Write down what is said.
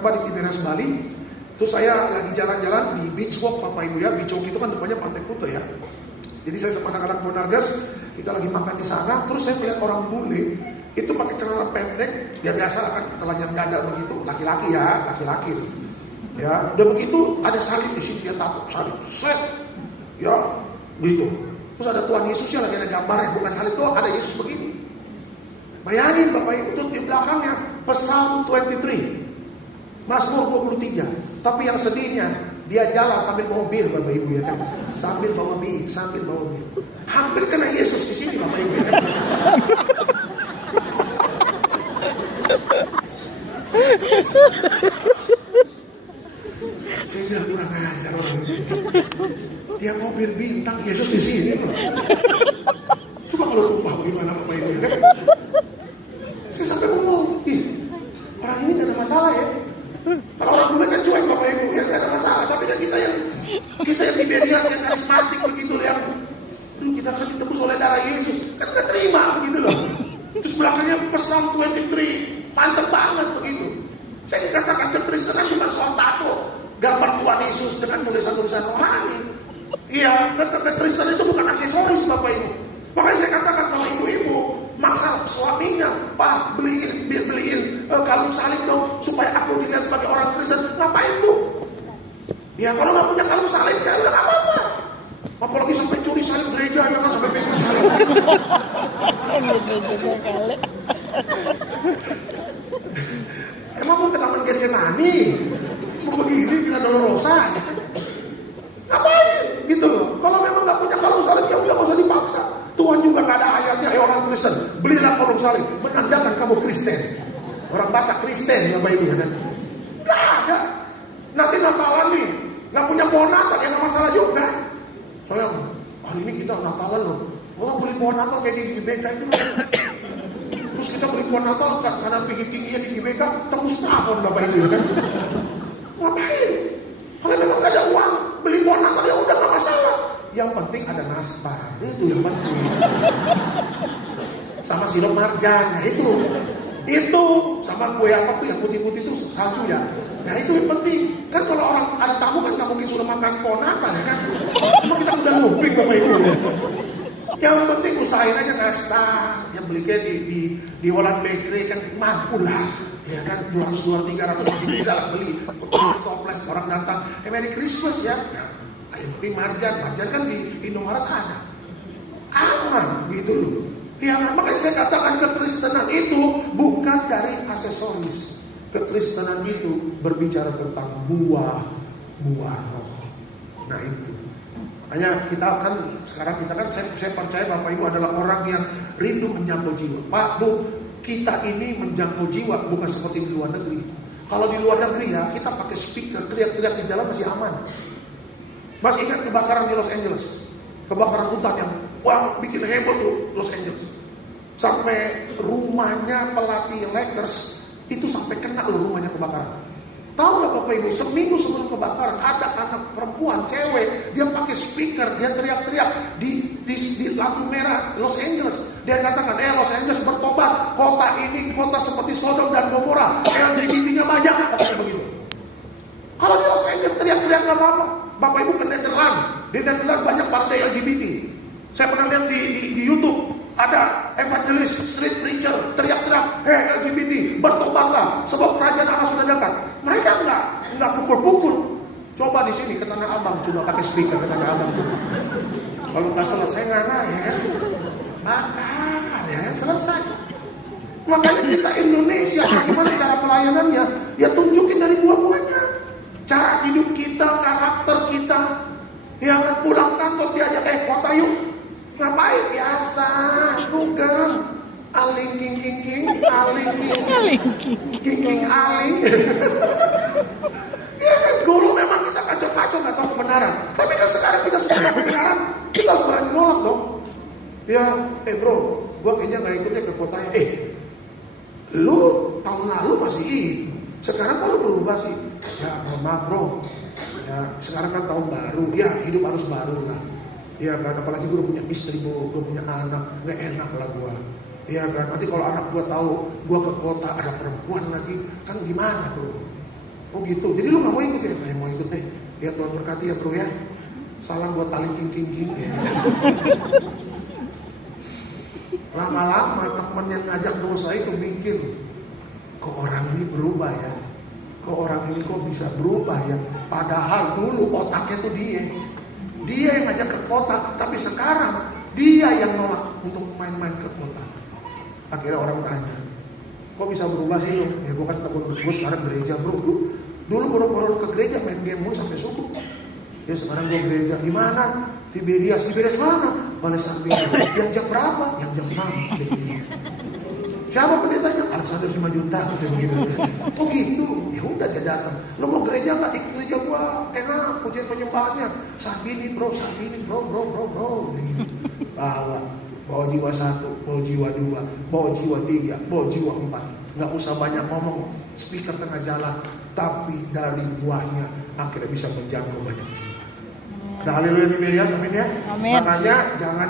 khotbah di Tiberas Bali. Terus saya lagi jalan-jalan di Beach Walk Bapak Ibu ya. Beach Walk itu kan depannya Pantai Kuta ya. Jadi saya sama anak-anak Bonargas, kita lagi makan di sana. Terus saya melihat orang bule itu pakai celana pendek, dia biasa kan telanjang dada begitu, laki-laki ya, laki-laki. Ya, udah begitu ada salib di sini, dia tato salib, set, ya, gitu. Terus ada Tuhan Yesus ya lagi ada gambarnya, bukan salib doang, ada Yesus begini. Bayangin Bapak Ibu, terus di belakangnya Psalm 23, Mazmur 23. Tapi yang sedihnya dia jalan sambil bawa bir Bapak Ibu ya kan, sambil bawa bir. Hampir kena Yesus di sini Bapak Ibu ya kan. Saya bilang kurang ajar orang itu. Dia mau bir bintang, Yesus di sini loh. Coba kalau lupa gimana Bapak Ibu ya kan. Saya sampai ngomong, orang ini gak ada masalah ya. Kalau orang bule kan cuek Bapak Ibu ya, gak ada masalah. Tapi kan kita yang Tiberias yang karismatik begitu loh, yang kita kan ditebus oleh darah Yesus, kan gak terima begitu loh. Terus belakangnya Psalm 23, mantep banget begitu. Saya katakan kekristenan bukan soal tato gambar Tuhan Yesus dengan tulisan-tulisan rohani. Iya, kekristenan itu bukan aksesoris Bapak Ibu. Makanya saya katakan kalau ibu-ibu maksa suaminya, Pak beliin kalung salib dong supaya aku dilihat sebagai orang Kristen. Ngapain Bu? Ya kalau nggak punya kalung salib ya udah nggak apa-apa. Apalagi sampai curi salib gereja ya kan, sampai pegang salib. Emang mau ke Taman Getsemani? Mau begini kena Dolorosa? Ngapain? Gitu loh. Kalau memang nggak punya kalung salib ya udah nggak usah dipaksa. Tuhan juga nggak ada ayatnya, orang Kristen belilah kalung salib, menandakan kamu Kristen. Orang Batak Kristen ya Bapak Ibu kan? Nggak ada. Nanti Natalan nih, nggak punya pohon Natal ya nggak masalah juga. Sayang, hari ini kita Natalan loh. Orang beli pohon Natal kayak di GBK itu loh. Terus kita beli pohon Natal karena tinggi-tingginya di GBK tembus plafon Bapak Ibu kan? Ngapain? Kalau memang nggak ada uang beli pohon Natal ya udah nggak masalah. Yang penting ada nastar, itu yang penting. Sama sirup marjan, nah itu sama kue apa tuh yang putih-putih itu salju ya. Nah itu yang penting. Kan kalau orang ada tamu kan nggak mungkin sudah makan pohon Natal ya kan. Cuma kita udah nguping Bapak Ibu. Yang penting usahain aja nastar. Yang beli kayak di Holland Bakery kan mampu lah. Ya kan 200, 300 masih bisa lah beli. Toples orang datang, Merry Christmas ya. Yang penting marjan kan di Indomaret ada. Aman gitu loh. Ya makanya saya katakan kekristenan itu bukan dari aksesoris. Kekristenan itu berbicara tentang buah roh. Nah itu. Makanya kita kan sekarang saya percaya Bapak Ibu adalah orang yang rindu menjangkau jiwa. Pak Bu, kita ini menjangkau jiwa bukan seperti di luar negeri. Kalau di luar negeri ya kita pakai speaker teriak-teriak di jalan masih aman. Masih ingat kebakaran di Los Angeles? Kebakaran hutan yang bikin heboh tuh Los Angeles. Sampai rumahnya pelatih Lakers itu sampai kena loh rumahnya kebakaran. Tahu nggak Bapak Ibu? Seminggu sebelum kebakaran ada anak perempuan, cewek, dia pakai speaker, dia teriak-teriak di lampu merah Los Angeles. Dia katakan, Los Angeles bertobat, kota ini kota seperti Sodom dan Gomora, LGBT-nya banyak, katanya begitu. Kalau di Los Angeles teriak-teriak nggak apa-apa. Bapak Ibu ke Nederland, di Nederland banyak partai LGBT. Saya pernah lihat di YouTube ada evangelis, street preacher teriak-teriak, LGBT, bertobatlah, sebab kerajaan Allah sudah dekat. Mereka nggak pukul-pukul. Coba di sini ke Tanah Abang, coba pakai speaker ke Tanah Abang tuh. Kalau nggak selesai nggak ya, bakar ya, selesai. Makanya kita Indonesia, bagaimana cara pelayanannya? Ya tunjukin dari buah-buahnya. Cara hidup kita, karakter kita. Yang pulang kantor diajak kota yuk. Ngapain? Biasa, dugem. Aling king, aling king aling. Ya kan dulu memang kita kacau-kacau nggak tahu kebenaran. Tapi kan sekarang kita sudah tahu kebenaran, kita harus berani nolak dong. Ya, bro, gua kayaknya nggak ikutnya ke kotanya. Lu tahun lalu masih sekarang kalau berubah sih, ya maaf bro, ya sekarang kan tahun baru, ya hidup harus baru lah. Ya kan, apalagi gue punya istri, gue punya anak, nggak enak lah gue. Ya kan, nanti kalau anak gue tahu gue ke kota ada perempuan lagi, kan gimana tuh? Oh gitu, jadi lu gak mau ikut ya? Gak mau ikut deh. Ya Tuhan berkati ya bro ya. Salam buat tali king ya. Lama-lama temen yang ngajak dosa itu mikir, kok orang ini berubah ya? Kok orang ini kok bisa berubah ya? Padahal dulu otaknya tuh dia yang ngajak ke kota, tapi sekarang dia yang nolak untuk main-main ke kota. Akhirnya orang tanya, kok bisa berubah sih lo? Ya gue kan takut gue sekarang gereja bro. Dulu boro-boro ke gereja main game mulu sampai subuh. Ya sekarang gue gereja di mana? Tiberias mana? Balai Samping. Yang jam berapa? Yang jam 6. Siapa pendetanya? Alexander 5 juta. Begitu. Oh gitu. Ya udah dia datang. Lo mau gereja nggak? Ikut gereja gua enak. Pujian penyembahannya. Sabini bro. Gitu. Bawa jiwa 1, bawa jiwa 2, bawa jiwa 3, bawa jiwa 4. Nggak usah banyak ngomong. Speaker tengah jalan. Tapi dari buahnya akhirnya bisa menjangkau banyak jiwa. Nah, haleluya, amin ya. Makanya jangan